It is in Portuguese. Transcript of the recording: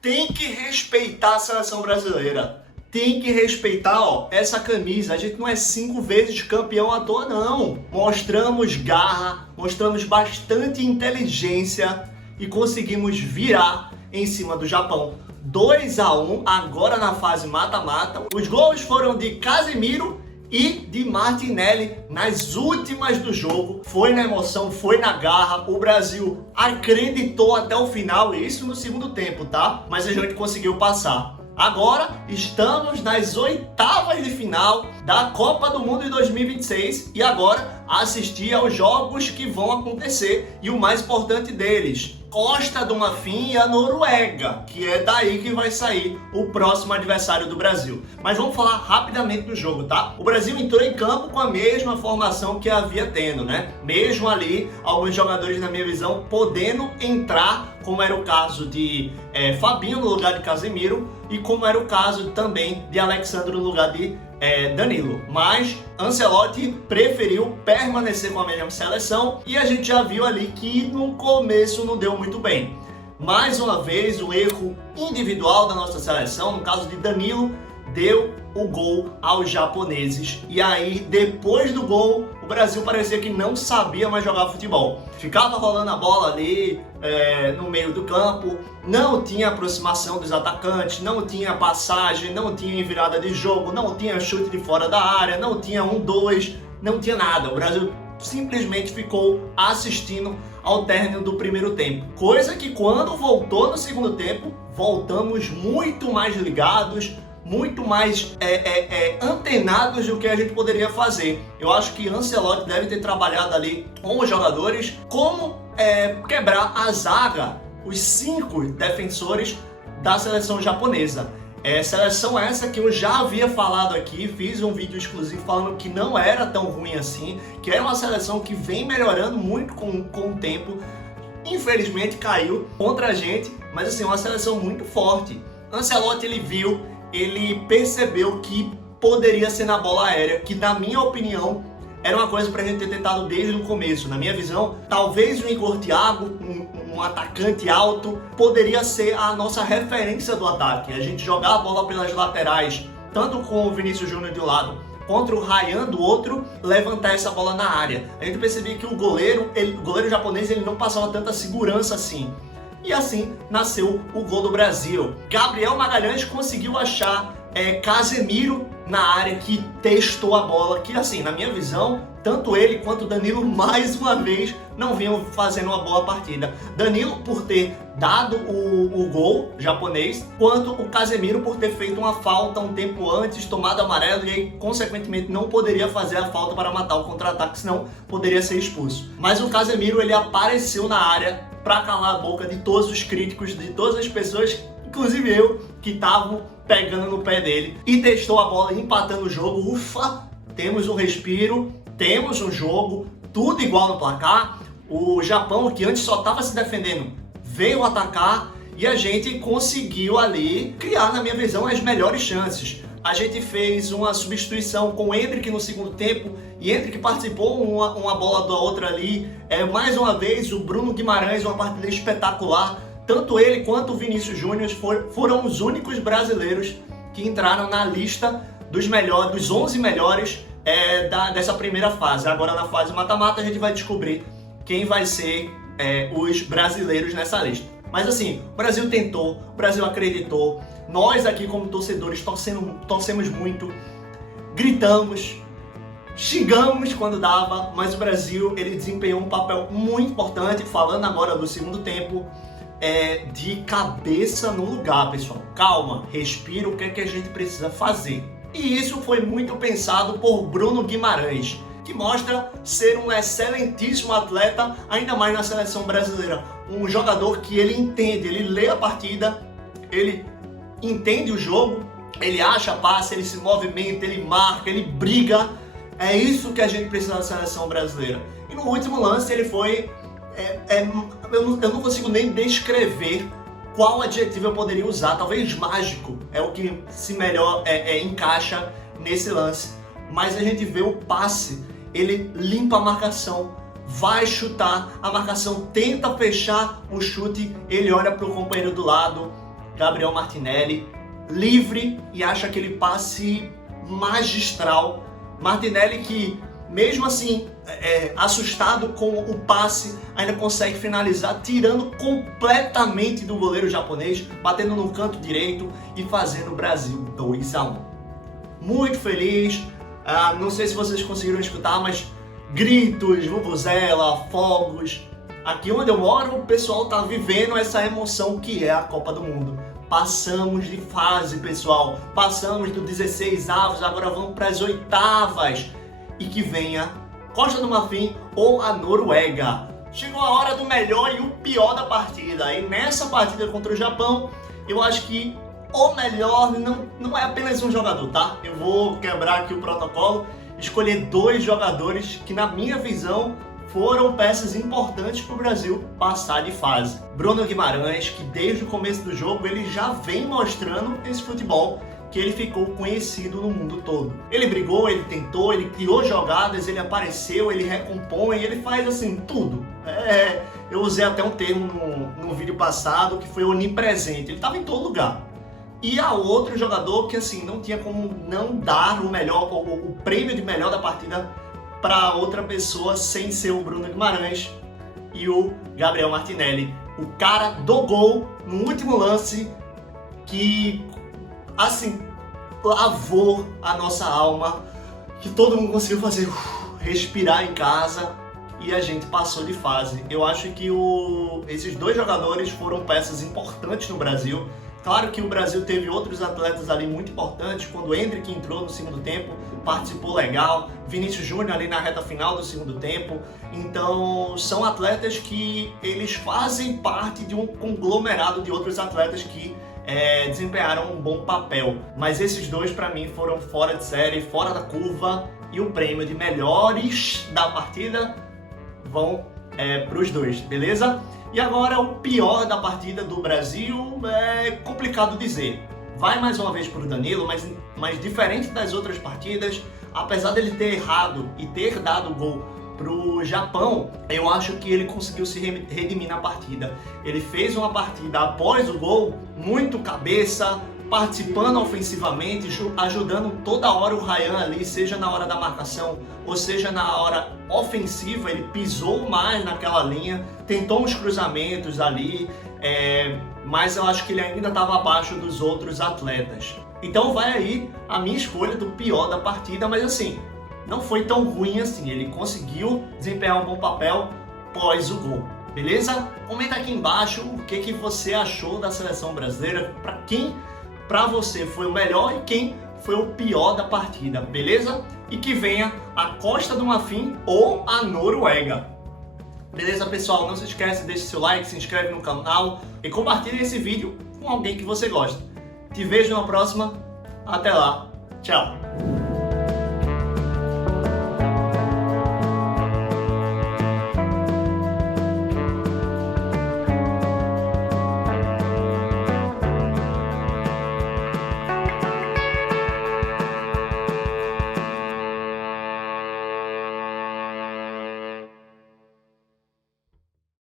tem que respeitar a seleção brasileira. Tem que respeitar, essa camisa. A gente não é 5 vezes campeão à toa, não. Mostramos garra, mostramos bastante inteligência e conseguimos virar em cima do Japão. 2-1 agora na fase mata-mata. Os gols foram de Casemiro e de Martinelli nas últimas do jogo. Foi na emoção, foi na garra. O Brasil acreditou até o final, isso no segundo tempo, tá? Mas a gente conseguiu passar. Agora estamos nas oitavas de final da Copa do Mundo de 2026 e agora assistir aos jogos que vão acontecer e o mais importante deles, Costa do Marfim e a Noruega, que é daí que vai sair o próximo adversário do Brasil. Mas vamos falar rapidamente do jogo, tá? O Brasil entrou em campo com a mesma formação que havia tendo, né? Mesmo ali, alguns jogadores, na minha visão, podendo entrar, como era o caso de Fabinho no lugar de Casemiro e como era o caso também de Alexandre no lugar de Danilo. Mas Ancelotti preferiu permanecer com a mesma seleção e a gente já viu ali que no começo não deu muito bem. Mais uma vez, o erro individual da nossa seleção, no caso de Danilo, deu o gol aos japoneses. E aí, depois do gol, o Brasil parecia que não sabia mais jogar futebol. Ficava rolando a bola ali no meio do campo, não tinha aproximação dos atacantes, não tinha passagem, não tinha virada de jogo, não tinha chute de fora da área, não tinha 1-2, não tinha nada. O Brasil simplesmente ficou assistindo ao término do primeiro tempo. Coisa que quando voltou no segundo tempo, voltamos muito mais ligados, muito mais antenados do que a gente poderia fazer. Eu acho que Ancelotti deve ter trabalhado ali com os jogadores como quebrar a zaga, os 5 defensores da seleção japonesa. Seleção essa que eu já havia falado aqui, fiz um vídeo exclusivo falando que não era tão ruim assim, que era uma seleção que vem melhorando muito com o tempo. Infelizmente caiu contra a gente, mas assim, uma seleção muito forte. Ancelotti, ele percebeu que poderia ser na bola aérea, que na minha opinião era uma coisa pra gente ter tentado desde o começo. Na minha visão, talvez o Igor Thiago, um atacante alto, poderia ser a nossa referência do ataque. A gente jogar a bola pelas laterais, tanto com o Vinícius Júnior de um lado, contra o Ryan do outro, levantar essa bola na área. A gente percebia que o goleiro japonês, ele não passava tanta segurança assim. E assim nasceu o gol do Brasil. Gabriel Magalhães conseguiu achar Casemiro na área, que testou a bola, que assim, na minha visão, tanto ele quanto o Danilo, mais uma vez, não vinham fazendo uma boa partida. Danilo por ter dado o gol japonês, quanto o Casemiro por ter feito uma falta um tempo antes, tomado amarelo, e aí, consequentemente, não poderia fazer a falta para matar o contra-ataque, senão poderia ser expulso. Mas o Casemiro, ele apareceu na área para calar a boca de todos os críticos, de todas as pessoas, inclusive eu, que estavam pegando no pé dele, e testou a bola, empatando o jogo. Ufa, temos um respiro, temos um jogo, tudo igual no placar. O Japão, que antes só estava se defendendo, veio atacar e a gente conseguiu ali criar, na minha visão, as melhores chances. A gente fez uma substituição com o Endrick no segundo tempo, e Endrick participou uma bola da outra ali. Mais uma vez, o Bruno Guimarães, uma partida espetacular. Tanto ele quanto o Vinícius Júnior foram os únicos brasileiros que entraram na lista dos 11 melhores dessa primeira fase. Agora, na fase mata-mata, a gente vai descobrir quem vai ser os brasileiros nessa lista. Mas assim, o Brasil tentou, o Brasil acreditou. Nós aqui como torcedores torcemos muito, gritamos, xingamos quando dava, mas o Brasil, ele desempenhou um papel muito importante. Falando agora do segundo tempo, de cabeça no lugar, pessoal. Calma, respira, o que é que a gente precisa fazer. E isso foi muito pensado por Bruno Guimarães, que mostra ser um excelentíssimo atleta, ainda mais na seleção brasileira. Um jogador que ele entende, ele lê a partida, ele entende o jogo, ele acha passe, ele se movimenta, ele marca, ele briga. É isso que a gente precisa na seleção brasileira. E no último lance ele foi... eu não consigo nem descrever qual adjetivo eu poderia usar. Talvez mágico é o que se melhor encaixa nesse lance. Mas a gente vê o passe, ele limpa a marcação, vai chutar, a marcação tenta fechar o chute, ele olha para o companheiro do lado, Gabriel Martinelli, livre, e acha aquele passe magistral. Martinelli que, mesmo assim, assustado com o passe, ainda consegue finalizar, tirando completamente do goleiro japonês, batendo no canto direito e fazendo o Brasil 2-1. Muito feliz, não sei se vocês conseguiram escutar, mas gritos, vuvuzela, fogos. Aqui onde eu moro, o pessoal tá vivendo essa emoção que é a Copa do Mundo. Passamos de fase, pessoal. Passamos do 16 avos, agora vamos para as oitavas. E que venha Costa do Marfim ou a Noruega. Chegou a hora do melhor e o pior da partida. E nessa partida contra o Japão, eu acho que o melhor não é apenas um jogador, tá? Eu vou quebrar aqui o protocolo, escolher 2 jogadores que, na minha visão, foram peças importantes para o Brasil passar de fase. Bruno Guimarães, que desde o começo do jogo ele já vem mostrando esse futebol que ele ficou conhecido no mundo todo. Ele brigou, ele tentou, ele criou jogadas, ele apareceu, ele recompõe, ele faz assim tudo. Eu usei até um termo no vídeo passado que foi onipresente, ele estava em todo lugar. E há outro jogador que assim não tinha como não dar o melhor, o prêmio de melhor da partida para outra pessoa sem ser o Bruno Guimarães e o Gabriel Martinelli, o cara do gol no último lance que assim lavou a nossa alma, que todo mundo conseguiu fazer respirar em casa e a gente passou de fase. Eu acho que esses 2 jogadores foram peças importantes no Brasil. Claro que o Brasil teve outros atletas ali muito importantes, quando o Endrick entrou no segundo tempo, participou legal, Vinícius Júnior ali na reta final do segundo tempo. Então são atletas que eles fazem parte de um conglomerado de outros atletas que desempenharam um bom papel. Mas esses 2 para mim foram fora de série, fora da curva, e o prêmio de melhores da partida vão para os 2, beleza? E agora o pior da partida do Brasil é complicado dizer. Vai mais uma vez para o Danilo, mas diferente das outras partidas, apesar dele ter errado e ter dado gol para o Japão, eu acho que ele conseguiu se redimir na partida. Ele fez uma partida após o gol, muito cabeça, participando ofensivamente, ajudando toda hora o Ryan ali, seja na hora da marcação ou seja na hora ofensiva. Ele pisou mais naquela linha, tentou uns cruzamentos ali, mas eu acho que ele ainda estava abaixo dos outros atletas. Então vai aí a minha escolha do pior da partida, mas assim, não foi tão ruim assim, ele conseguiu desempenhar um bom papel pós o gol. Beleza? Comenta aqui embaixo o que você achou da seleção brasileira, para quem para você foi o melhor e quem foi o pior da partida, beleza? E que venha a Costa do Marfim ou a Noruega. Beleza, pessoal? Não se esquece, deixe seu like, se inscreve no canal e compartilhe esse vídeo com alguém que você gosta. Te vejo na próxima. Até lá. Tchau.